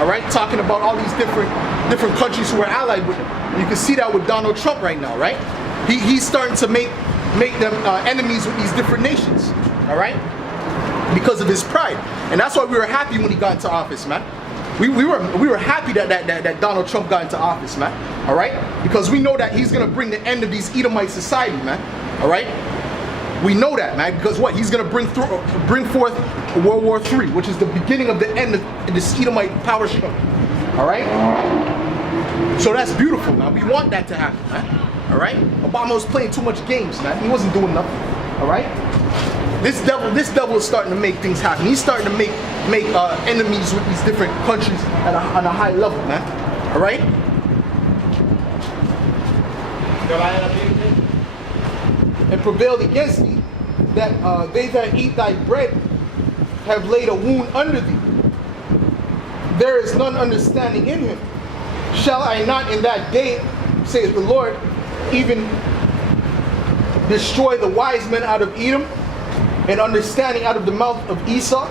all right? Talking about all these different countries who are allied with him. And you can see that with Donald Trump right now, right? He's starting to make them enemies with these different nations, all right? Because of his pride. And that's why we were happy when he got into office, man. We were happy that Donald Trump got into office, man. All right? Because we know that he's gonna bring the end of these Edomite society, man. All right? We know that, man. Because what? He's gonna bring forth World War III, which is the beginning of the end of this Edomite power struggle. All right? So that's beautiful, man. We want that to happen, man. All right? Obama was playing too much games, man. He wasn't doing nothing. All right? This devil is starting to make things happen. He's starting to make enemies with these different countries on a high level, man. All right? And prevailed against thee, that they that eat thy bread have laid a wound under thee. There is none understanding in him. Shall I not in that day, saith the Lord, even destroy the wise men out of Edom, and understanding out of the mouth of Esau?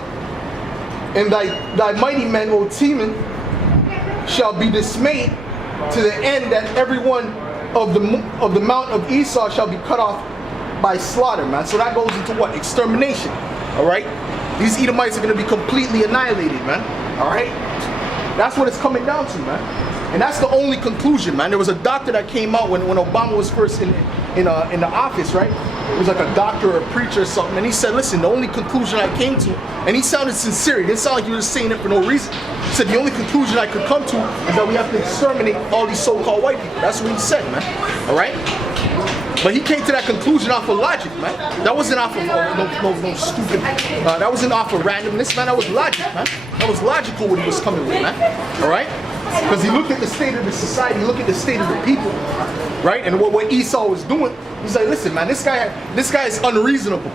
And thy mighty men, O Teman, shall be dismayed, to the end that everyone of the mount of Esau shall be cut off by slaughter, man. So that goes into what? Extermination. All right? These Edomites are going to be completely annihilated, man. All right? That's what it's coming down to, man. And that's the only conclusion, man. There was a doctor that came out when Obama was first in the office, right? It was like a doctor or a preacher or something, and he said, listen, the only conclusion I came to, and he sounded sincere, he didn't sound like he was saying it for no reason. He said, the only conclusion I could come to is that we have to exterminate all these so-called white people. That's what he said, man. All right? But he came to that conclusion off of logic, man. That wasn't off of no stupid, that wasn't off of randomness, man. That was logic, man. That was logical what he was coming with, man. All right? Because he looked at the state of the society, looked at the state of the people, right? And what Esau was doing, he's like, listen, man, this guy is unreasonable.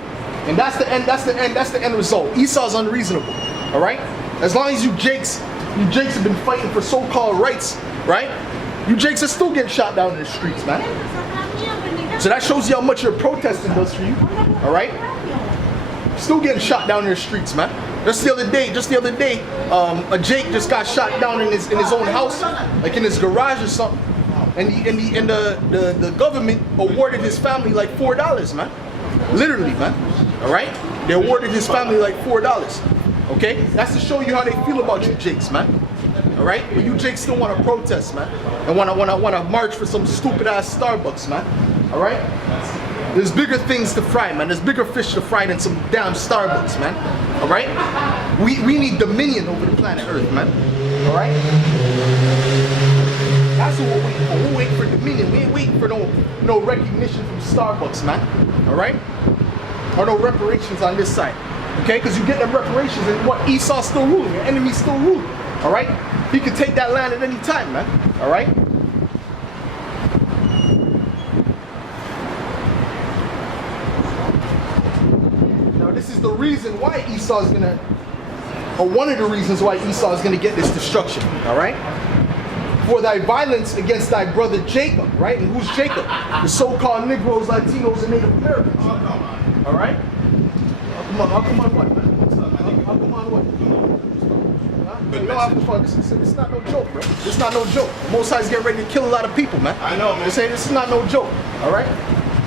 And that's the end result. Esau's unreasonable. All right? As long as you Jakes have been fighting for so-called rights, right? You Jakes are still getting shot down in the streets, man. So that shows you how much your protesting does for you. All right? Still getting shot down in the streets, man. Just the other day, a Jake just got shot down in his own house, like in his garage or something. And the government awarded his family like $4, man. Literally, man. All right? They awarded his family like $4. Okay? That's to show you how they feel about you Jakes, man. All right? But you Jakes still want to protest, man, and want to march for some stupid ass Starbucks, man. All right? There's bigger things to fry, man. There's bigger fish to fry than some damn Starbucks, man. All right? We need dominion over the planet Earth, man. All right? That's what we're waiting for. We're waiting for dominion. We ain't waiting for no recognition from Starbucks, man. All right? Or no reparations on this side. Okay? Because you get them reparations and what? Esau's still ruling. Your enemy's still ruling. All right? He can take that land at any time, man. All right? This is the reason why Esau is gonna, or one of the reasons why Esau is gonna get this destruction, all right? For thy violence against thy brother Jacob, right? And who's Jacob? The so-called Negroes, Latinos, and Native Americans. All right? How come on what, man? How come on what? This is not no joke, bro. This is not no joke. The Most High is getting ready to kill a lot of people, man. I know, man. This is not no joke, all right?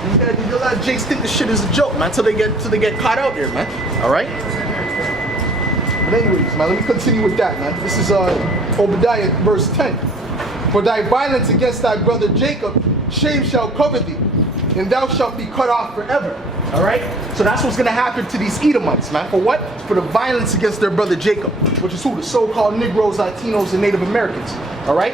A lot of Jakes think this shit is a joke, man, till they get caught out there, man. All right. But anyways, man, let me continue with that, man. This is Obadiah, verse 10. For thy violence against thy brother Jacob, shame shall cover thee, and thou shalt be cut off forever. All right. So that's what's gonna happen to these Edomites, man. For what? For the violence against their brother Jacob, which is who? The so-called Negroes, Latinos, and Native Americans. All right.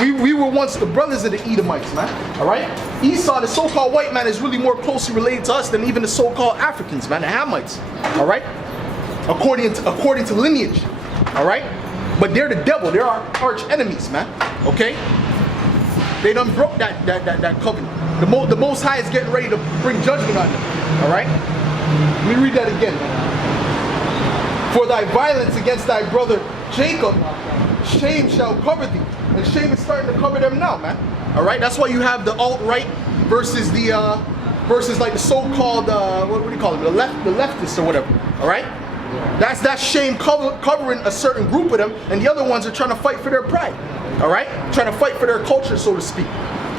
We were once the brothers of the Edomites, man. All right? Esau, the so-called white man, is really more closely related to us than even the so-called Africans, man, the Hamites. All right? According to lineage. All right? But they're the devil. They're our arch enemies, man. Okay? They done broke that covenant. The Most High is getting ready to bring judgment on them. All right? Let me read that again, man. For thy violence against thy brother Jacob, shame shall cover thee. And shame is starting to cover them now, man. All right, that's why you have the alt-right versus like the so-called what do you call them, the leftists or whatever. All right, That's shame covering a certain group of them, and the other ones are trying to fight for their pride. All right? Trying to fight for their culture, so to speak.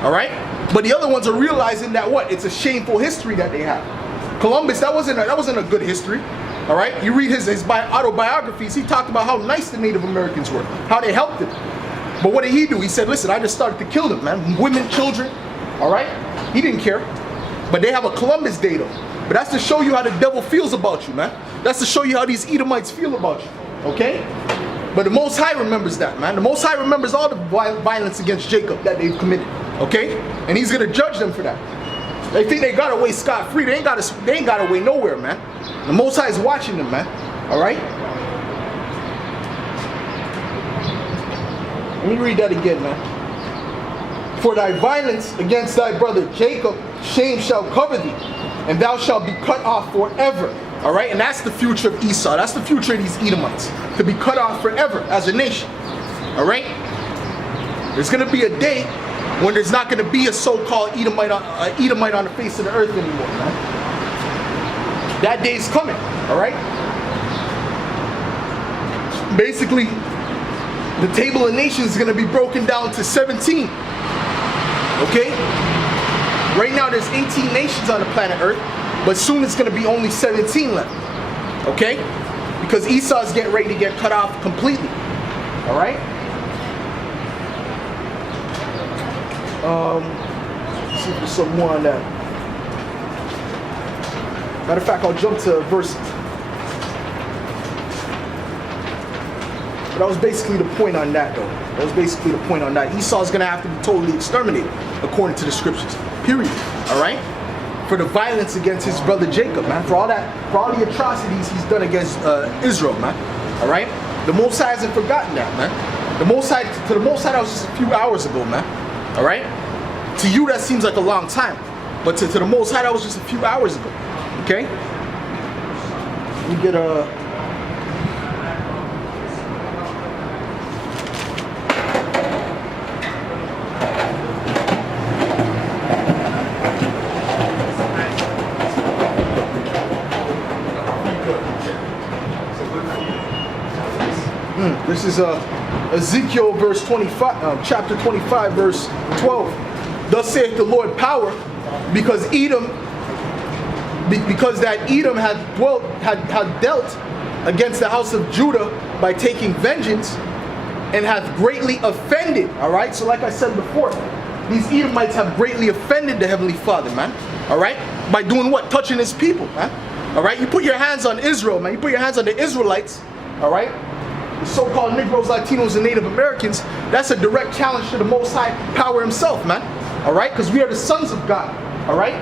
All right? But the other ones are realizing that what? It's a shameful history that they have. Columbus, that wasn't a good history. All right? You read his autobiographies, he talked about how nice the Native Americans were, how they helped him. But what did he do? He said, listen, I just started to kill them, man. Women, children. All right? He didn't care. But they have a Columbus Day, though. But that's to show you how the devil feels about you, man. That's to show you how these Edomites feel about you. Okay? But the Most High remembers that, man. The Most High remembers all the violence against Jacob that they've committed. Okay? And he's going to judge them for that. They think they got away scot-free. They ain't got away nowhere, man. The Most High is watching them, man. All right? Let me read that again, man. For thy violence against thy brother Jacob, shame shall cover thee, and thou shalt be cut off forever. All right? And that's the future of Esau. That's the future of these Edomites. To be cut off forever as a nation. All right? There's going to be a day when there's not going to be a so-called Edomite on the face of the earth anymore, man. That day's coming. All right? Basically, the table of nations is going to be broken down to 17. Okay? Right now there's 18 nations on the planet Earth, but soon it's going to be only 17 left. Okay? Because Esau's getting ready to get cut off completely. All right? Let's see if there's some more on that. Matter of fact, I'll jump to verse. But that was basically the point on that, though. That was basically the point on that. Esau's going to have to be totally exterminated, according to the scriptures. Period. All right? For the violence against his brother Jacob, man. For all the atrocities he's done against Israel, man. All right? The Most High hasn't forgotten that, man. To the Most High, that was just a few hours ago, man. All right? To you, that seems like a long time. But to the Most High, that was just a few hours ago. Okay? We get a... This is Ezekiel verse 25, chapter 25, verse 12. Thus saith the Lord power, because that Edom had dealt against the house of Judah by taking vengeance, and hath greatly offended. All right. So, like I said before, these Edomites have greatly offended the Heavenly Father, man. All right. By doing what? Touching His people, man. All right. You put your hands on Israel, man. You put your hands on the Israelites. All right. The so-called Negroes, Latinos, and Native Americans, that's a direct challenge to the Most High Power Himself, man. All right? Because we are the sons of God. All right?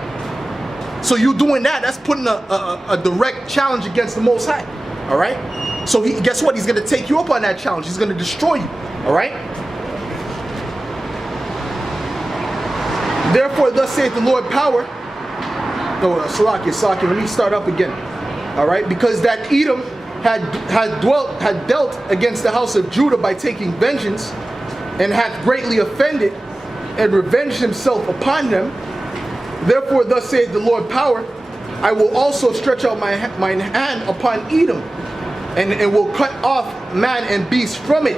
So you doing that, that's putting a direct challenge against the Most High. All right? So guess what? He's going to take you up on that challenge. He's going to destroy you. All right? Therefore, thus saith the Lord power. No, Salakia, let me start up again. All right? Because that Edom had dealt against the house of Judah by taking vengeance, and hath greatly offended, and revenged himself upon them. Therefore, thus saith the Lord power, I will also stretch out my hand upon Edom, and will cut off man and beast from it,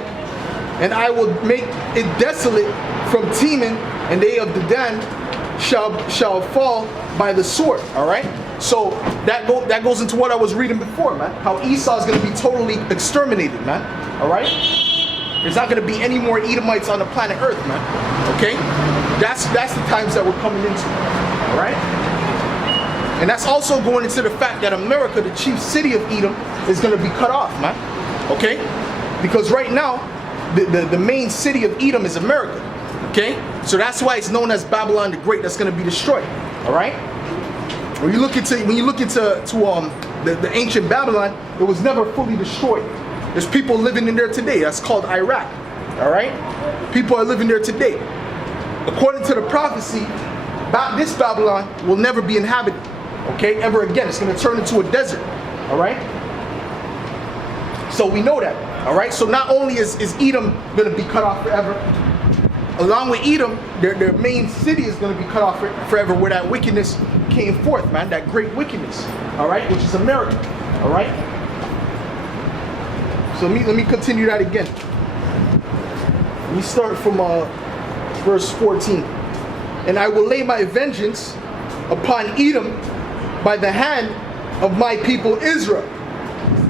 and I will make it desolate from Teman, and they of Dedan shall fall by the sword. All right. So that goes into what I was reading before, man. How Esau is going to be totally exterminated, man. All right? There's not going to be any more Edomites on the planet Earth, man. Okay? That's the times that we're coming into. All right? And that's also going into the fact that America, the chief city of Edom, is going to be cut off, man. Okay? Because right now, the main city of Edom is America. Okay? So that's why it's known as Babylon the Great. That's going to be destroyed. All right? When you look into the ancient Babylon, it was never fully destroyed. There's people living in there today. That's called Iraq. All right, people are living there today. According to the prophecy, this Babylon will never be inhabited. Okay, ever again. It's going to turn into a desert. All right. So we know that. All right. So not only is Edom going to be cut off forever, along with Edom, their main city is going to be cut off forever, where that wickedness came forth, man. That great wickedness, all right, which is America, all right. So let me continue that again. Let me start from verse 14. And I will lay my vengeance upon Edom by the hand of my people Israel.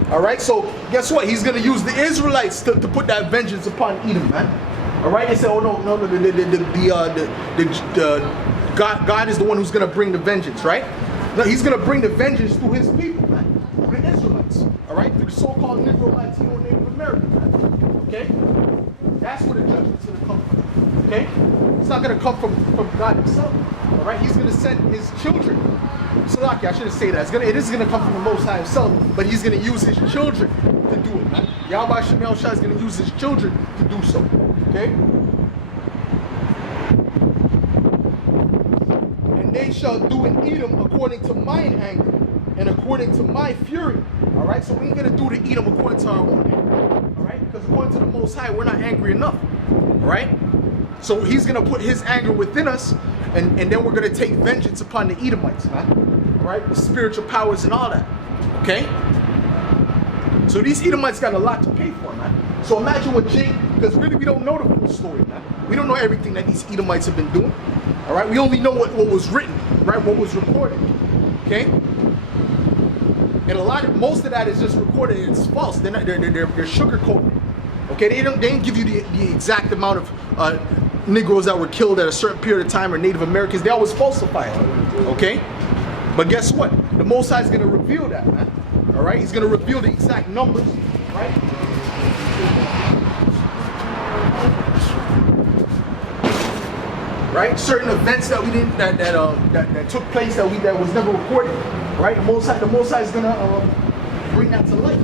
All right, so guess what? He's going to use the Israelites to put that vengeance upon Edom, man. All right, they say, oh no, God is the one who's going to bring the vengeance, right? No, he's going to bring the vengeance through his people, man, through the Israelites. All right, through the so-called Negro, Latino, Native American, man. Okay, that's where the judgment's going to come from. Okay, it's not going to come from God himself. All right, he's going to send his children. Salaki, I shouldn't say that. It is going to come from the Most High himself, but he's going to use his children to do it, man. Yahweh Shemel Shah is going to use his children to do so. Okay? And they shall do in Edom according to mine anger and according to my fury. All right? So we ain't going to do to Edom according to our own anger. All right? Because according to the Most High, we're not angry enough. All right? So he's going to put his anger within us, and then we're going to take vengeance upon the Edomites, man. All right? The spiritual powers and all that. Okay? So these Edomites got a lot to pay for, man. So imagine what because really we don't know the full story, man. We don't know everything that these Edomites have been doing. All right? We only know what was written, right? What was recorded. Okay? And most of that is just recorded and it's false. They're sugarcoating. Okay? They didn't give you the exact amount of Negroes that were killed at a certain period of time or Native Americans. They always falsify it. Okay? But guess what? The Most High is going to reveal that, man. All right? He's going to reveal the exact numbers, right? Right? Certain events that we didn't that took place that was never recorded. Right? The Most High is going to bring that to light.